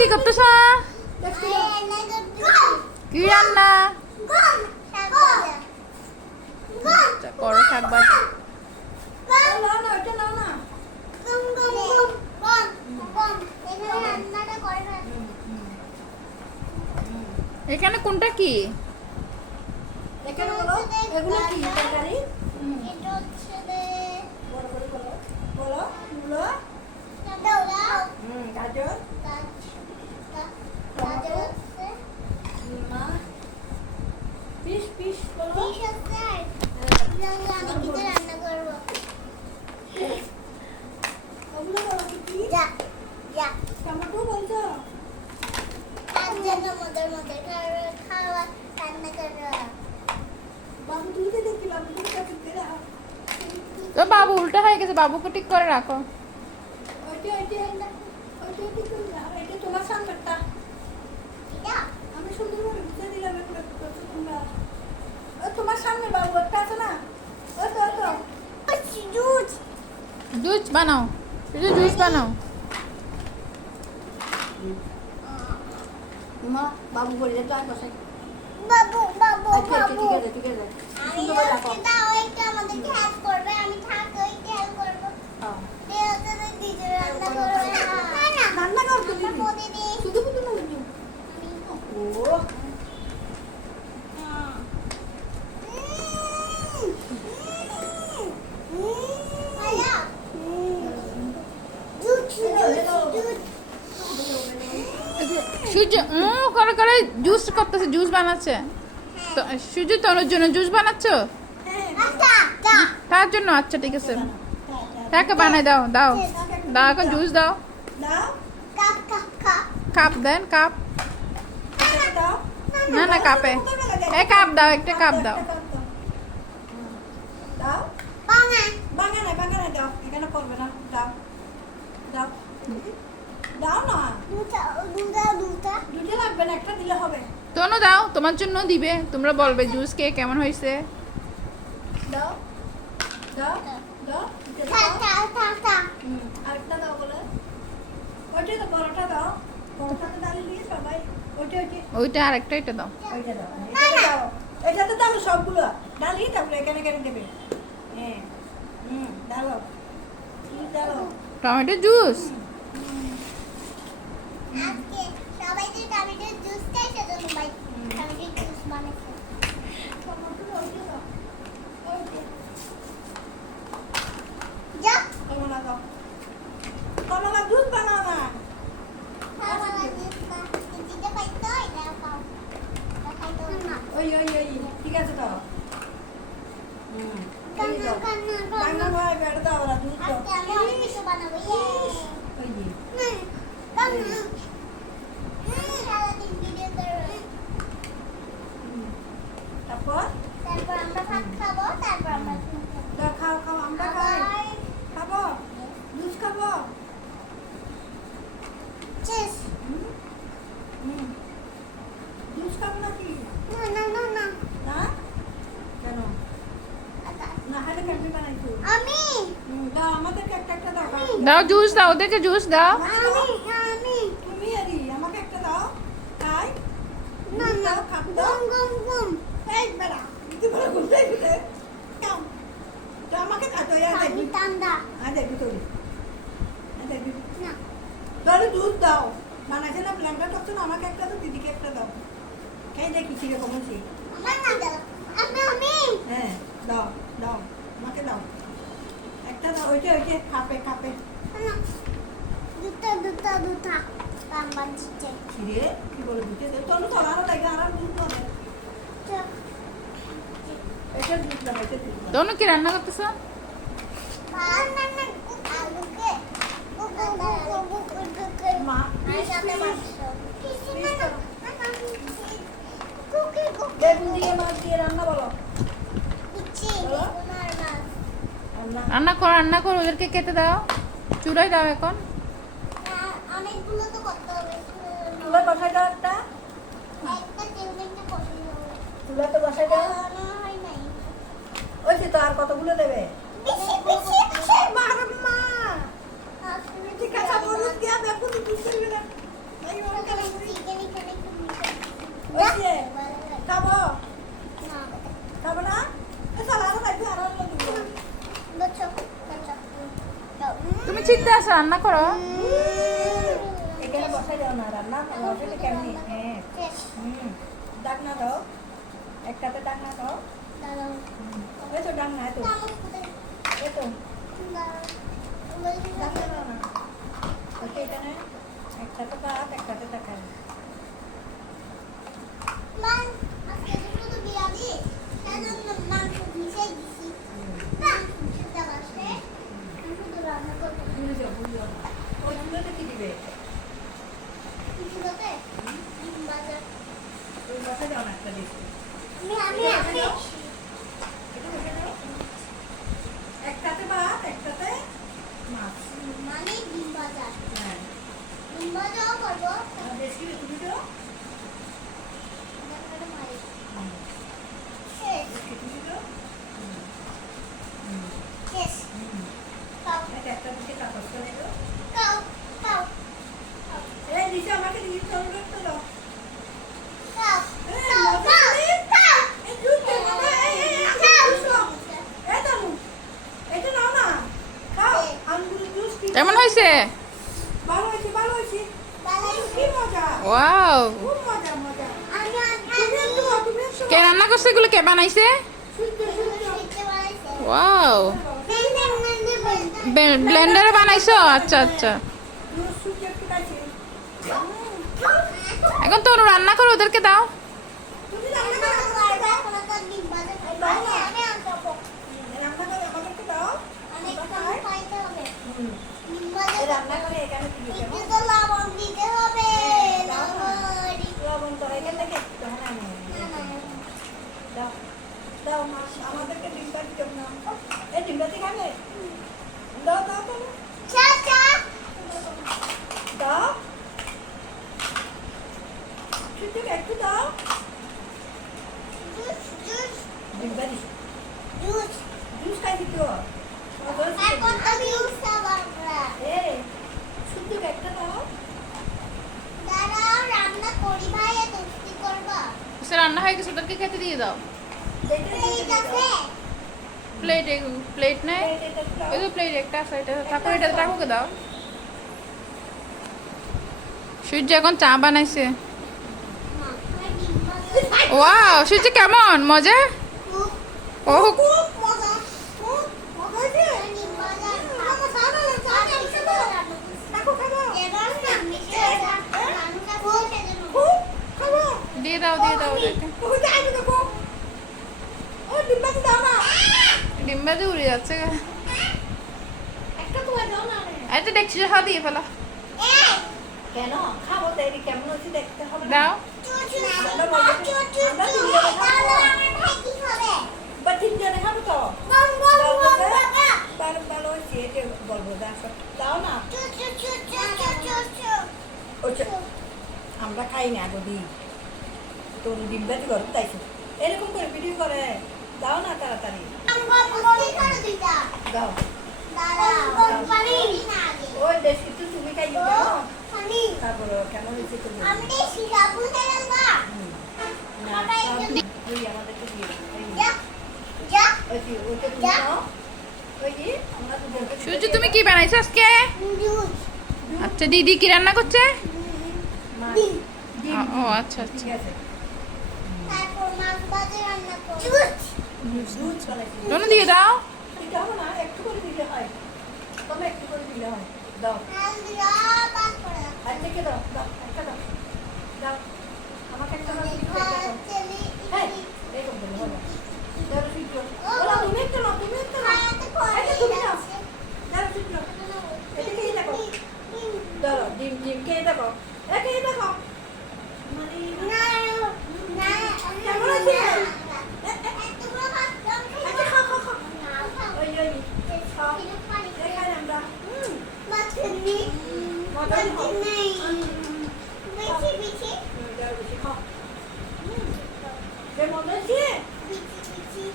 কি করতেছ? কি রান্না করো? শাক ভাজি। এখানে কোনটা কি? এখানে বলো এগুলো কি তরকারি? এটা হচ্ছে বড় করে বলো বলো মূলো গাজর গাজর আছে পিস পিস বলো পিস আছে আমি কি রান্না করব ওগুলো বলো কি যা যা টমেটো বলছো আজ যেন মজার মজার খাওয়া রান্না করো বাবু তুই তো দেখি বাবু তুই কাছে গেলা তো বাবু উল্টা হয়ে গেছে, বাবুকে ঠিক করে রাখো। ওইটা ওইটা ওইটা ঠিক করে দাও এটা তোমার সামনেটা এটা আমি সুন্দরভাবে বুঝে দিলাম একটু করতে তোমরা ও তোমার সামনে বাবু একটা আছে না ও তো জুস জুস বানাও, শুধু জুস বানাও। মা বাবু বলে যেটা বসে বাবু বাবু বাবু ঠিক আছে আমি এটা ওইটা আমাদেরকে হেল্প করবে আমি থাক ওইটা হেল্প করব হ্যাঁ দেওতে দিদি রান্না করবে না রান্না কর তুমি প্রতিদিন শুধু শুধু না ও আয়া সূর্য করে করে জুস করতেছে, জুস বানাচ্ছে। তো সূর্য তোর জন্য জুস বানাচ্ছ? তার জন্য? আচ্ছা ঠিক আছে, তাকে বানাই দাও দাও দাও, এখন জুস দাও। কাপ কাপ কাপ কাপ দেন, কাপ। দাও না না কাপে, এই কাপ দাও, একটা কাপ দাও। দাও বাঙা বাঙা না দাও এখানে করবে না দাও দাও দাও না দুটা দুটা লাগবে না একটা দিলে হবে তোনো দাও, তোমার জন্য দিবে, তোমরা বলবে জুস কে কেমন হয়েছে। দাও দাও দাও আরেকটা দাও বলে ওইটা তো বড়টা দাও বড়টাতে ডালি দিয়ে সবাই ওইটা ওইটা আরেকটা, এটা দাও। ওইটা দাও এটা দাও এটা তো দাও সবগুলো ডালি তারপরে এখানে এখানে দেবে হ্যাঁ দাও দাও টমেটো জুস। আজকে সবাই যে টমেটো জুস খায় সেজন্য ভাই টমেটো জুস বানাইছে টমেটো ওইটা দাও ওইটা যা কমলা দাও কমলা জুস বানাও না কমলা জুস না দিতে পাইতো এটা পাও দেখাইতো না ওই ঠিক আছে দাও কান্না ভাই বেড়ে দাও ওরা দুধ দাও আজকে আমি অনেক কিছু বানাবো ওই যে কান্না সারাদিন ভিডিও করবে তারপর আমরা ভাত খাবো তারপর আমরা খাও খাও আমরা খাই খাবো জুস খাবো চিজ জুস খাবো নাকি না কেন না হলে কেমনি বানাইছো আমি দাও আমাদেরকে একটা একটা দাও দাও জুস দাও, ওদেরকে জুস দাও। আমি তুমি আরি আমাকে একটা দাও খাই না দাও খাব দাও গম এই বেড়া তুই বড় গুলতে গুলতে কাম তো আমাকে দাও তো ইয়ার দেখি টান্ডা দেখি তো দেখি না দাও দুধ দাও বানাইছে না ব্লেন্ডার করছো না আমাকে একটা দাও দিদিকে একটা দাও খাই দেখি কি রকম হচ্ছে আমার না দাও আমি হ্যাঁ দাও দাও আমাকে দাও একটা দাও ওইটা খাপে খাপে দুটা কাম বাজছে রে কি বলে দিতে চলো তো আরো লাগে আর দুধ দাও এটা দুধ দাও এটা দুধ দাও তোনো কি রান্না করতেছ? মা বেগুন দিয়ে মাছ দিয়ে রান্না বলো রান্না করো, ওদেরকে খেতে দাও, চুড়াই দাও এখন। অনেকগুলো তো করতে হবে চুলা বসাই দাও একটা চুলা তো বসাই দাও ওই তো আর কতগুলো দেবে ঠিক আছে বলুন গিয়া বেগুন দিতে রান্না করো। এখানে বসাই দাও না, রান্না বসাইলে কেমনি? হ্যাঁ, ডাকনা দাও, একটাতে ডাকনা দাও। এই তো ডাকনা, এই তো ডাকনা দাও না। ওকে, এখানে একটাতে ভাত, একটাতে তরকারি। ভুলে যাও, ভুলে যাও। ওই চুলোতে কি দিবে? ওই বসাই দাও না একটা দিচ্ছি। একটাতে ভাত, একটাতে মাছ। হ্যাঁ, আর বেশি তুমি তো তুমি তো একটা দিকে কাপড় করে দাও। এই নিচে আমাকে দিয়ে চল রাখতে দাও। এই জুস দে বাবা, এই দাও, এটা নাও না, খাও। আঙ্গুর জুস কি কেমন হয়েছে? ভালো হয়েছে, ভালো হয়েছে, কি মজা, ওয়াও, খুব মজা মজা। তুমি একটু কে রান্না করছে এগুলো? কে বানাইছে? সূর্য ওয়াও, ব্লেন্ডারে বানাইছো? আচ্ছা আচ্ছা। সূর্য একটু কাছে। এখন তো রান্না করো, ওদেরকে দাও। তুমি রান্না করো, রান্না করে আমাদেরকে দাও। এই রান্না করে এখানে দিবি কেমন? লবণ তো এখান থেকে তখন আনি। দাও দাও মাছ, আমাদেরকে ডিমটা দিও না। এই ডিমটা দিয়ে খাবে? দাও দাও দাও দাও, সূর্য একটু দাও। ডিমটা দিস, জুস খাই দিত। এই সূর্য একটা দাও। সে রান্না হয়ে গেছে, ওদেরকে খেতে দিয়ে দাও। প্লেট, প্লেট নেই? ওই তো প্লেট একটা আছে, এটা তারপর এটা তাকুকে দাও। সূর্য এখন চা বানাইছে। ওয়াও, সূর্য কেমন মজা? ও দিয়ে দাও, দিয়ে দাও ওদেরকে। ডিম্বাতে উড়ে যাচ্ছে। এটা দেখছি, হাত দিয়ে ফেলা। কেন খাবো? দেরি কেমন হচ্ছে দেখতে হবে না? দাও। বা তিনজনে খাবো তো। ভালো হয়েছে, এটা বলবো। দাও না, আমরা খাই না গো দিই। তোর ডিমবাতি ঘর তাইছে এরকম করে ভিডিও করে। দাও না তাড়াতাড়ি দাও। ওই বেশ কিছু তুমি খাই দাও। তারপর কেমন হয়েছে তুমি? আমাদেরকে দিয়ে ওইটা তুমি দাও। ওই যে আমরা দুজনকে সূর্য তুমি কি বানাইছো আজকে? আচ্ছা, দিদি কি রান্না করছে? ও আচ্ছা আচ্ছা। ঠিক আছে। দুধ বানাইছি। দোনো দিয়ে দাও। দিতে হবে না, একটু করে দিলে হয়। তবে একটু করে দিলে হয়। দাও। আর থেকে দাও, দাও, একটা দাও। দাও। আমাকে একটা দাও, একটা দাও। হ্যাঁ, এরকম করে বলো। দাও সূর্য। বলো, তুমি একটা নাও, তুমি একটা নাও। এটা তুমি নাও। দাও সূর্য। এটা খেয়ে দেখো। দাও, ডিম খেয়ে দেখো। খেয়ে দেখো। মানে কেমন আছে? আচ্ছা, খাও, খাও, খাও। ওই, খাও। দেখাই আমরা। মজা খাও। দাও, বেশি খাও। যে মজা হয়েছে?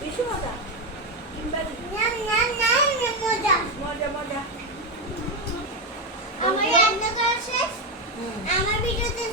বেশি মজা। ডিমবাজি। মজা মজা। আমার রান্না করা শেষ। আমার ভিডিওতে